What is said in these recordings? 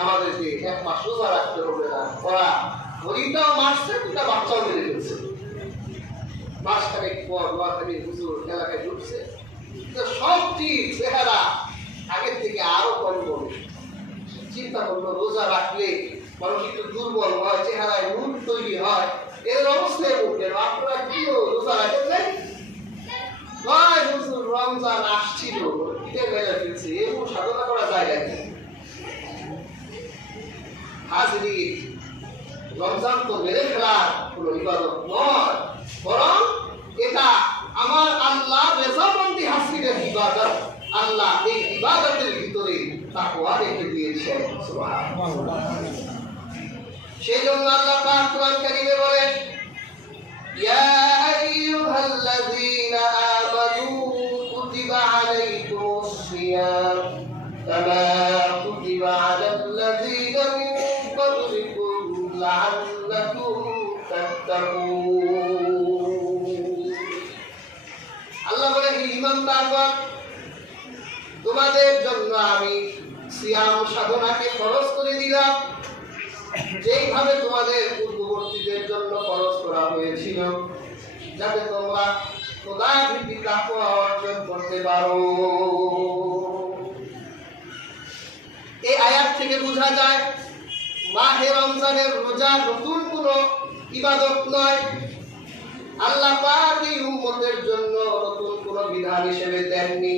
আমাদেরকে এক মাস রোজা রাখতে হবে না। ওরা গরিবটাও মারছে, দুটা বাচ্চাও মেরে ফেলছে। মাস খানেক পর হুজুর এলাকায় ঢুকছে। সবটি চেহারা আগের থেকে আরও কম চিন্তা করল, রোজা রাখলে মানুষ একটু দুর্বল হয়, চেহারায় মুখ তৈরি হয়। এর অবস্থায় আপনারা কি রোজা রাখেন নাই নয় হুজুর রমজান আসছিল ঈদে মেরে ফেলছে এমন সাধনা করা যায় নাকি হাজরি রমজান তো মেরে ফেলার কোনো ইবাদত নয় বরং এটা আমার আল্লাহ রেজামন্দি হাসিনের ইবাদত আল্লাহ এই ইবাদতের ভিতরে তাকওয়া রেখে দিয়েছেন সেই জন্য আল্লাহ পাক কোরআন বলেন ইয়া তোমাদের জন্য আমি সিয়াম সাধনাকে খরচ করে দিলাম। যেইভাবে তোমাদের পূর্ববর্তীদের জন্য খরচ করা হয়েছিল, যাতে তোমরা খোদা ভিত্তিক অর্জন করতে পারো। এই আয়াত থেকে বোঝা যায়, মাহে রমজানের রোজা নতুন কোনো ইবাদত নয়। আল্লাহ পাক জন্য নতুন কোনো বিধান হিসেবে দেননি।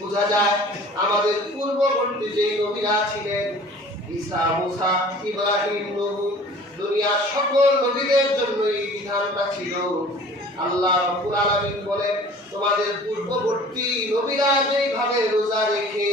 বোঝা যায়, আমাদের পূর্ববর্তী যে নবীরা ছিলেন, ঈসা, মুসা, ইব্রাহিম, নূহ, দুনিয়ার সকল নবীদের জন্য এই বিধানটা ছিল। আল্লাহ রাব্বুল আলামিন বলেন, তোমাদের পূর্ববর্তী নবীরা যেইভাবে রোজা রেখে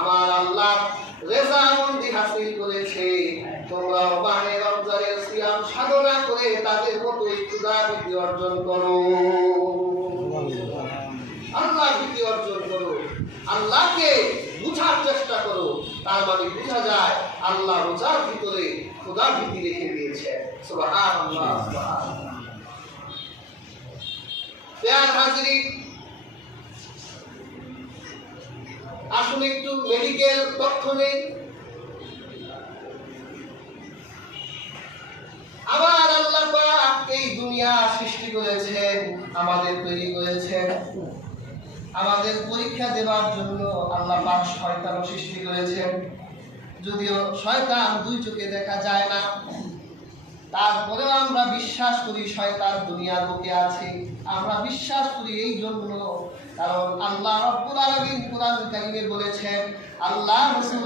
আমার আল্লাহ রেজামন্দি হাসিল করেছে তোমরা মাহে রমজানের সিয়াম সাধনা করে তাদের মতো ভীতি অর্জন করো আল্লাহ ভীতি অর্জন করো আল্লাহকে বুঝার চেষ্টা করো মানে বোঝা যায় আল্লাহ রোজার ভিতরে খোদা ভীতি রেখে দিয়েছে। আসুন একটু মেডিকেল তথ্য নেই। আমার আল্লাহ এই দুনিয়া সৃষ্টি করেছেন আমাদের তৈরি করেছেন। আমাদের পরীক্ষা দেওয়ার জন্য আল্লাহ পাক শয়তানও সৃষ্টি করেছেন। যদিও শয়তান দুই চোখে দেখা যায় না, তারপরেও আমরা বিশ্বাস করি শয়তান দুনিয়ার বুকে আছে। আমরা বিশ্বাস করি এই জন্য, কারণ আল্লাহ রাব্বুল আলামিন কোরআন কারিমে বলেছেন, আল্লাহ রাসূল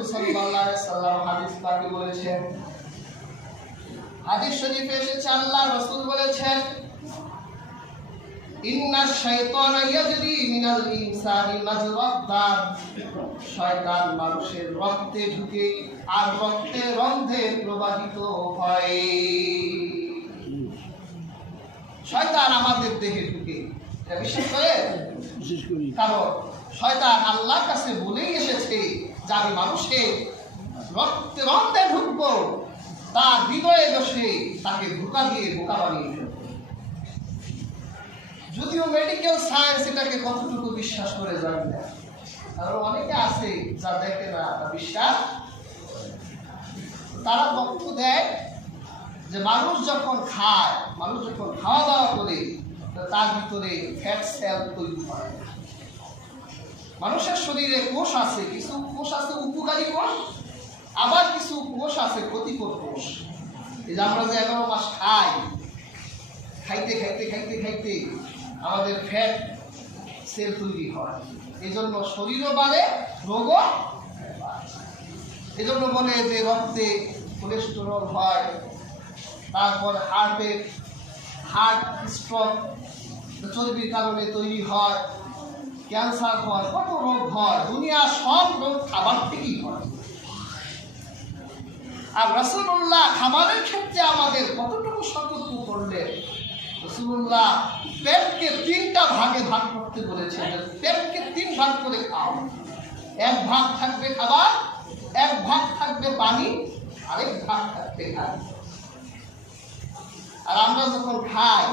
আলাইহি সাল্লাম হাদিস পাকে বলেছেন। হাদিস শরীফে এসেছে, আল্লাহ রসুল বলেছেন ইন্না শাইতানা ইয়াজরি মিনাল ইনসানি মাজরাদ দাম শয়তান মানুষের রক্তে ঢুকে আর রক্তে রন্ধে প্রবাহিত হয়। শয়তান আমাদের দেহে ঢুকে এটা বিশ্বাস করে? বিশেষ করি। কারণ শয়তান আল্লাহর কাছে বলেই এসেছে যে আমি মানুষের রক্তে রক্তে ঢুকবো তার হৃদয়ে বসে তাকে ধোকা দিয়ে বোকা বানিয়ে ফেলব। যদিও মেডিকেল সায়েন্স এটাকে কতটুকু বিশ্বাস করে জানি না। কারণ অনেকে আছে যা দেখে না বিশ্বাস তারা বক্তব্য দেয় যে মানুষ যখন খায়, মানুষ যখন খাওয়া দাওয়া করে তার ভিতরে ফ্যাট সেল তৈরি হয়। মানুষের শরীরে কোষ আছে, কিছু কোষ আছে উপকারী কোষ, আবার কিছু কোষ আছে ক্ষতিকর কোষ। এই যে আমরা যে এগারো মাস খাই, খাইতে খাইতে খাইতে খাইতে আমাদের ফ্যাট সেল তৈরি হয়। এই জন্য শরীরও বাড়ে, রোগও এই জন্য বলে যে রক্তে কোলেস্টেরল হয়, তারপর হার্টের হার্ট স্ট্রোক চর্বির কারণে তৈরি হয় ক্যান্সার হয়, কত রোগ হয়, দুনিয়ার সব রোগ খাবার থেকেই হয়। আর রসুল্লাহ খাবারের ক্ষেত্রে আমাদের কতটুকু সতর্ক করলেন? রসুল্লাহ পেটকে তিনটা ভাগে ভাগ করতে বলেছে। পেটকে তিন ভাগ করে খাও। এক ভাগ থাকবে খাবার, এক ভাগ থাকবে পানি, আরেক ভাগ থাকবে খাই আর আমরা যখন খাই,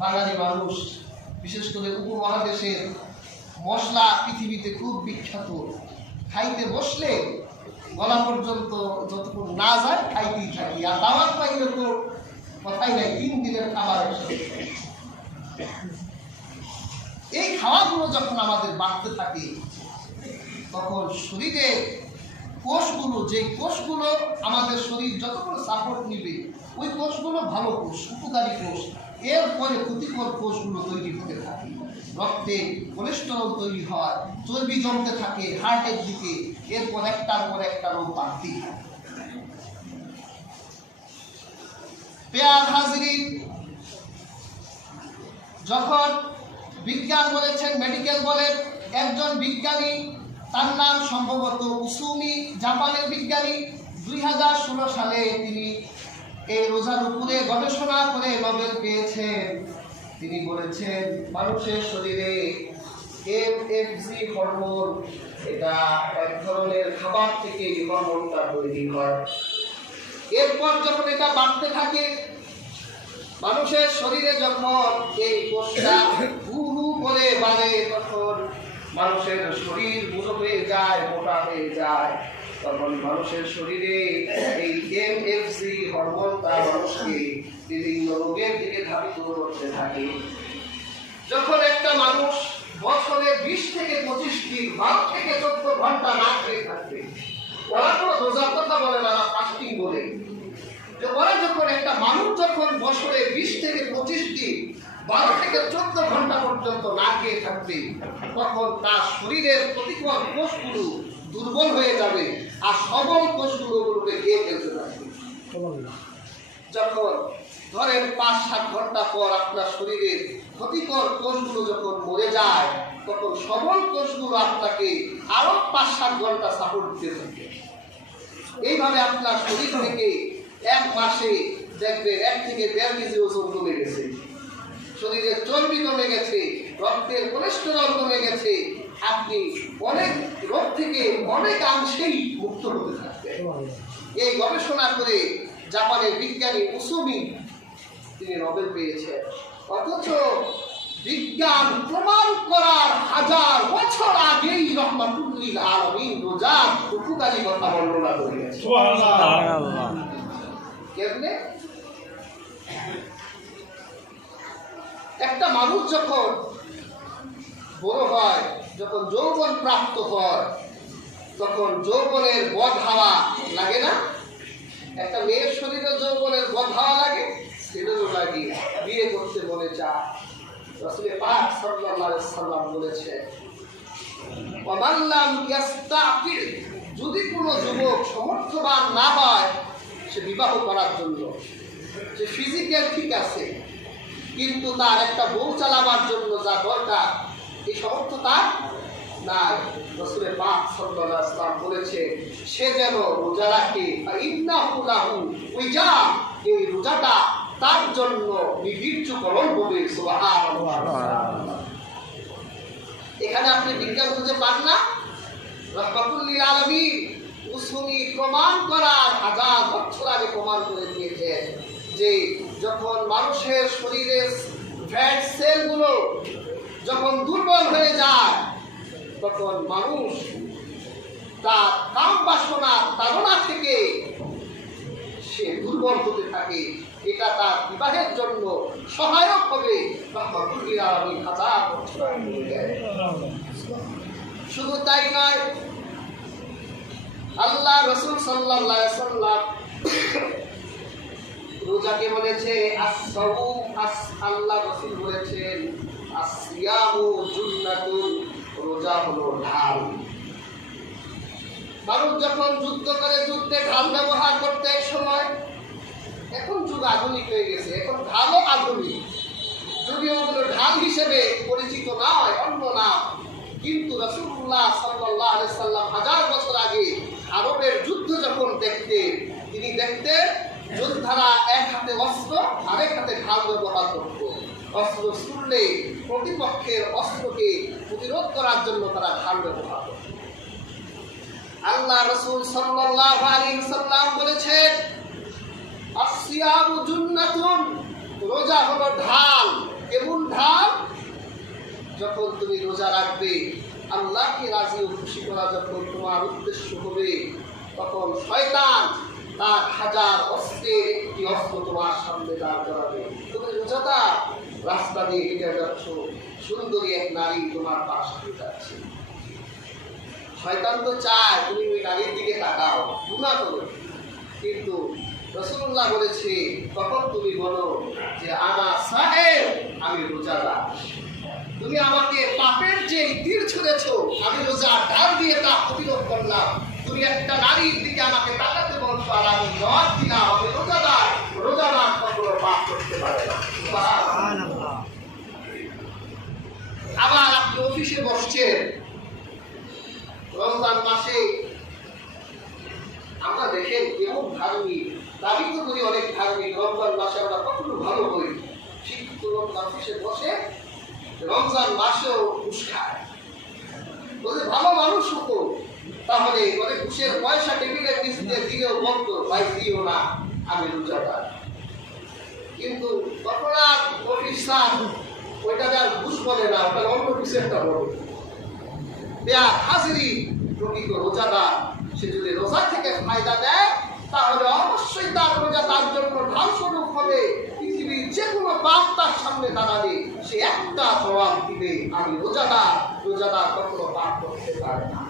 বাঙালি মানুষ, বিশেষ করে উপমহাদেশের মশলা পৃথিবীতে খুব বিখ্যাত, খাইতে বসলে গলা পর্যন্ত যতক্ষণ না যায়, খাইতেই থাকি। আর দাওয়াত পাইলে তো কথাই নাই, তিন দিনের খাবার এই খাওয়াগুলো যখন আমাদের বাড়তে থাকে, তখন শরীরে কোষগুলো যে কোষগুলো আমাদের শরীর যতগুলো সাপোর্ট নিবে, ওই কোষগুলো ভালো কোষ, উপকারী কোষ। এর এরপরে ক্ষতিকর কোষগুলো তৈরি হতে থাকে। রক্তে কোলেস্টেরল তৈরি হয়, চর্বি জমতে থাকে হার্টের দিকে, এরপর একটার পর একটা রোগ বাড়তেই থাকে। পেয়ার হাজিরিন, যখন বিজ্ঞান বলেছেন, মেডিকেল বলেন, একজন বিজ্ঞানী, তার নাম সম্ভবত উসুমি, জাপানের বিজ্ঞানী। দুই হাজার ষোলো সালে তিনি এই রোজার উপরে গবেষণা করে নোবেল পেয়েছেন। তিনি বলেছেন, মানুষের শরীরে এফ জি হরমোন, এটা এক ধরনের খাবার থেকে এই হরমোনটা তৈরি হয়। এরপর যখন এটা বাড়তে থাকে, মানুষের শরীরে যখন এই কোষটা হু করে বাড়ে, তখন মানুষের শরীর বুড়ো হয়ে যায়, মোটা হয়ে যায়। তখন মানুষের শরীরে এই এম এফ সি হরমোনটা মানুষকে বিভিন্ন রোগের দিকে ধাবিত করতে থাকে। যখন একটা মানুষ বছরে বিশ থেকে পঁচিশ দিন বারো থেকে চোদ্দ ঘণ্টা না খেয়ে থাকবে ওরা তো রোজার কথা বলে না ফাস্টিং বলে। যে যখন একটা মানুষ যখন বছরে বিশ থেকে পঁচিশ দিন, বারো থেকে চোদ্দ ঘণ্টা পর্যন্ত না খেয়ে তখন তার শরীরের প্রতিকূল কোষগুলো দুর্বল হয়ে যাবে আর সবল কোষগুলো খেয়ে ফেলতে থাকবে। যখন ধরেন পাঁচ সাত ঘণ্টা পর আপনার শরীরের ক্ষতিকর কোষগুলো যখন মরে যায়, তখন সবল কোষগুলো আপনাকে আরও পাঁচ সাত ঘণ্টা সাপোর্ট দিতে থাকে। এইভাবে আপনার শরীর থেকে এক মাসে দেখবেন এক থেকে দেড় কেজি ওজন কমে গেছে। শরীরে চর্বি কমে গেছে, রক্তের কোলেস্টেরল কমে গেছে, আপনি অনেক রোগ থেকে অনেকাংশেই মুক্ত হতে থাকবেন। এই গবেষণা করে জাপানের বিজ্ঞানী উসুমি তিনি নোবেল পেয়েছেন। অথচ বিজ্ঞান প্রমাণ করার হাজার বছর আগেই রহমাতুল্লিল আলমিন রোজার উপকারী কথা বর্ণনা করিয়াছে কেমনে? একটা মানুষ যখন বড় হয় যখন যৌবন প্রাপ্ত হয় তখন যৌবনের বদ হাওয়া লাগে না? একটা মেয়ের শরীরে যৌবনের হাওয়া লাগে ছেলেরও লাগে বিয়ে করতে বলে যা। রসুলের পাক আলাইহি সাল্লাম ওয়ামাল্লাম যদি কোনো যুবক সমর্থবান না হয়, সে বিবাহ করার জন্য। সে ফিজিক্যাল ঠিক আছে, কিন্তু তার একটা বউ চালাবার জন্য যা দরকার, এই সমর্থ তার নাই রসুলের পাক সাল্লাল্লাহু আলাইহি বলেছে সে যেন রোজা রাখে ইন্নাহু লাহু উইজা এই রোজাটা তার জন্য নির্বীর্যকরণ হবে এখানে আপনি বিজ্ঞান খুঁজে পান না? রহমাতুল্লিল আলমী উসুনি প্রমাণ করার হাজার বছর আগে প্রমাণ করে দিয়েছেন যে যখন মানুষের ফ্যাট সেলগুলো যখন দুর্বল হয়ে যায় তখন মানুষ তার কাম বাসনার তাড়না থেকে সে দুর্বল হতে থাকে। এটা তার বিবাহের জন্য সহায়ক হবে। শুধু তাই নয়, আল্লাহ রসুল সাল্লাম রোজাকে বলেছে আল্লাহ রসুল বলেছেন আসিয়ামু রোজা হলো ঢাল। মানুষ যখন যুদ্ধ করে, যুদ্ধে ঢাল ব্যবহার করতে এক সময়, এখন যুগ আধুনিক হয়ে গেছে, এখন ঢালও আধুনিক। যদিও ওগুলো ঢাল হিসেবে পরিচিত নয়, অন্য নাম কিন্তু রসুল্লাহ সাল্লাহ সাল্লাম হাজার বছর আগে আরবের যুদ্ধ যখন দেখতেন, তিনি দেখতেন যোদ্ধারা এক হাতে অস্ত্র, আরেক হাতে ঢাল ব্যবহার করত। অস্ত্র ছুড়লে প্রতিপক্ষের অস্ত্রকে প্রতিরোধ করার জন্য তারা ঢাল ব্যবহার করত আল্লাহ রসুল সাল্লাহ আলী সাল্লাম বলেছেন, আসিয়াবু রোজা হলো ঢাল। কেমন ঢাল? যখন তুমি রোজা রাখবে, আল্লাহকে রাজি ও খুশি করা যখন তোমার উদ্দেশ্য হবে, তখন শয়তান তার হাজার অস্ত্রের একটি অস্ত্র তোমার সামনে দাঁড় করাবে। তুমি রোজাদার? রাস্তা দিয়ে হেঁটে যাচ্ছ সুন্দরী এক নারী তোমার পাশ দিয়ে যাচ্ছে শয়তান তো চায় তুমি ওই নারীর দিকে তাকাও গুণা করো। কিন্তু রসুল্লাহ বলেছে, তখন তুমি বলো যে আমার সাহেব, আমি রোজাদার। তুমি আমাকে পাপের যে তীর ছুঁড়েছ, আমি রোজা ডাল দিয়ে তা প্রতিরোধ করলাম। তুমি একটা নারীর দিকে আমাকে তাকাতে বলছো, আর আমি জবাব দিলাম, আমি রোজাদার। রোজাদার কখনো পাপ করতে পারে না। আবার আপনি অফিসে বসছেন। রমজান মাসে আমরা দেখেন কেমন ধার্মিক, দাবি তো করি অনেক ধার্মিক, রমজান মাসে আমরা কখনো ভালো হই শিক্ষিত লোক অফিসে বসে, রমজান মাসেও ঘুষ খায়। ভালো মানুষ হতো, তাহলে মানে ঘুষের পয়সা টেবিলে কিস্তিতে দিলেও বলতো ভাই দিও না, আমি রোজাদার। কিন্তু আর অফিসার ওইটা আর ঘুষ বলে না ওটা অন্য কিছু একটা বলে। দেয়া হাজিরি প্রকৃত রোজাদার সে যদি রোজা থেকে ফায়দা দেয় তাহলে অবশ্যই তার রোজা তার জন্য ঢাল হবে। পৃথিবীর যে কোনো পাপ তার সামনে দাঁড়াবে। সে একটা জবাব দিবে, আমি রোজাদার রোজাদার কখনো পাপ করতে পারে না।